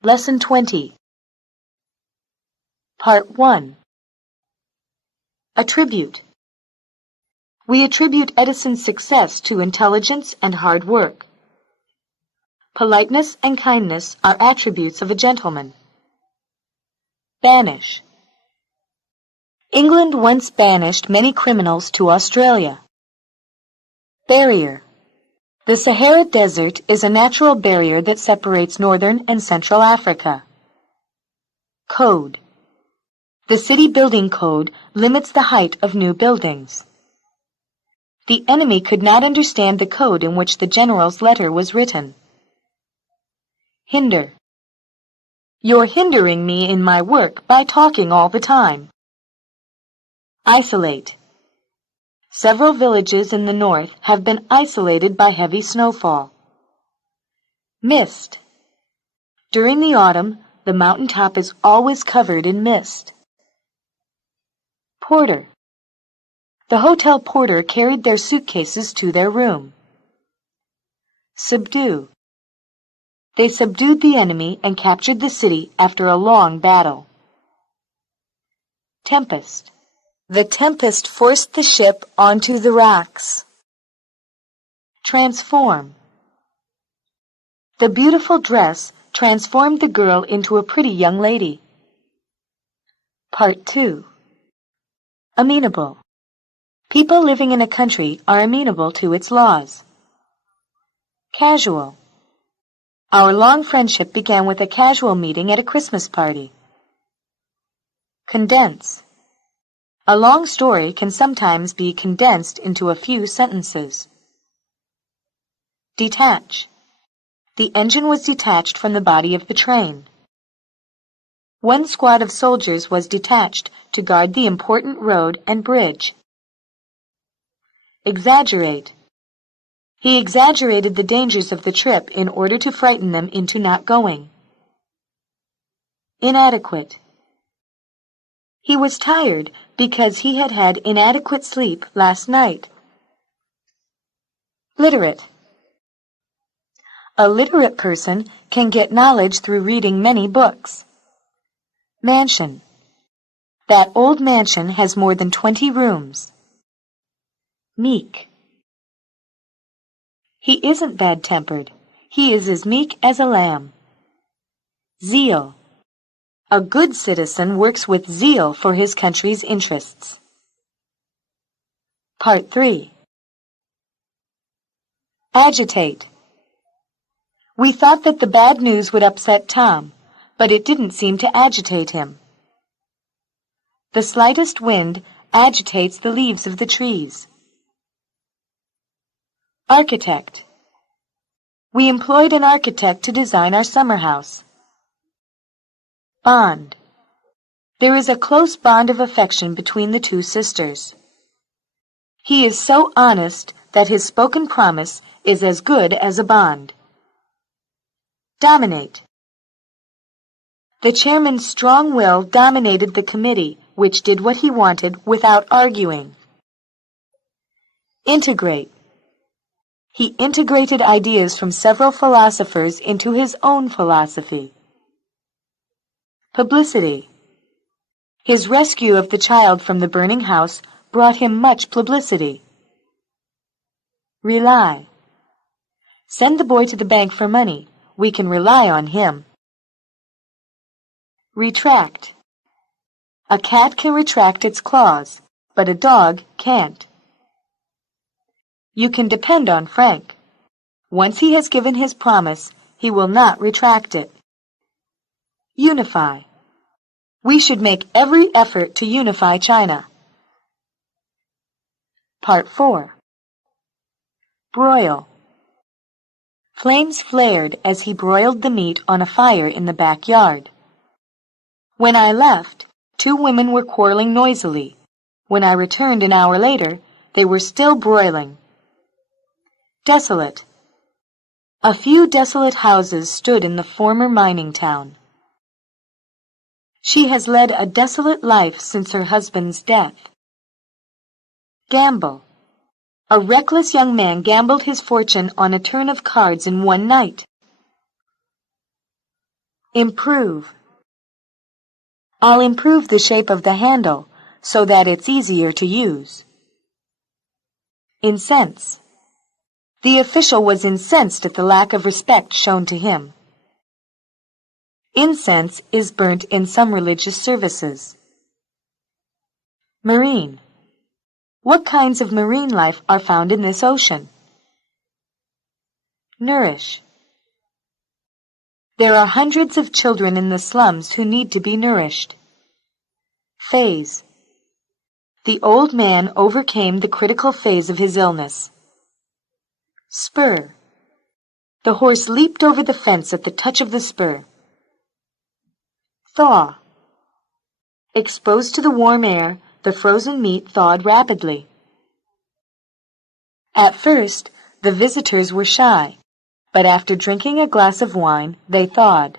Lesson 20. Part 1. Attribute. We attribute Edison's success to intelligence and hard work. Politeness and kindness are attributes of a gentleman. Banish. England once banished many criminals to Australia. Barrier. The Sahara Desert is a natural barrier that separates northern and central Africa. Code. The city building code limits the height of new buildings. The enemy could not understand the code in which the general's letter was written. Hinder. You're hindering me in my work by talking all the time. Isolate. Several villages in the north have been isolated by heavy snowfall. Mist. During the autumn, the mountaintop is always covered in mist. Porter. The hotel porter carried their suitcases to their room. Subdue. They subdued the enemy and captured the city after a long battle. Tempest. The tempest forced the ship onto the rocks. Transform. The beautiful dress transformed the girl into a pretty young lady. Part 2. Amenable. People living in a country are amenable to its laws. Casual. Our long friendship began with a casual meeting at a Christmas party. Condense. A long story can sometimes be condensed into a few sentences. Detach. The engine was detached from the body of the train. One squad of soldiers was detached to guard the important road and bridge. Exaggerate. He exaggerated the dangers of the trip in order to frighten them into not going. Inadequate. He was tired because he had had inadequate sleep last night. Literate. A literate person can get knowledge through reading many books. Mansion. That old mansion has more than 20 rooms. Meek. He isn't bad-tempered. He is as meek as a lamb. Zeal. A good citizen works with zeal for his country's interests. Part 3. Agitate. We thought that the bad news would upset Tom, but it didn't seem to agitate him. The slightest wind agitates the leaves of the trees. Architect. We employed an architect to design our summer house. Bond. There is a close bond of affection between the two sisters. He is so honest that his spoken promise is as good as a bond. Dominate. The chairman's strong will dominated the committee, which did what he wanted without arguing. Integrate. He integrated ideas from several philosophers into his own philosophy. Publicity. His rescue of the child from the burning house brought him much publicity. Rely. Send the boy to the bank for money. We can rely on him. Retract. A cat can retract its claws, but a dog can't. You can depend on Frank. Once he has given his promise, he will not retract it. Unify. We should make every effort to unify China. Part 4. Broil. Flames flared as he broiled the meat on a fire in the backyard. When I left, 2 women were quarreling noisily. When I returned an hour later, they were still broiling. Desolate. A few desolate houses stood in the former mining town. She has led a desolate life since her husband's death. Gamble. A reckless young man gambled his fortune on a turn of cards in one night. Improve. I'll improve the shape of the handle so that it's easier to use. Incense. The official was incensed at the lack of respect shown to him. Incense is burnt in some religious services. Marine. What kinds of marine life are found in this ocean? Nourish. There are hundreds of children in the slums who need to be nourished. Phase. The old man overcame the critical phase of his illness. Spur. The horse leaped over the fence at the touch of the spur. Thaw. Exposed to the warm air, the frozen meat thawed rapidly. At first, the visitors were shy, but after drinking a glass of wine, they thawed.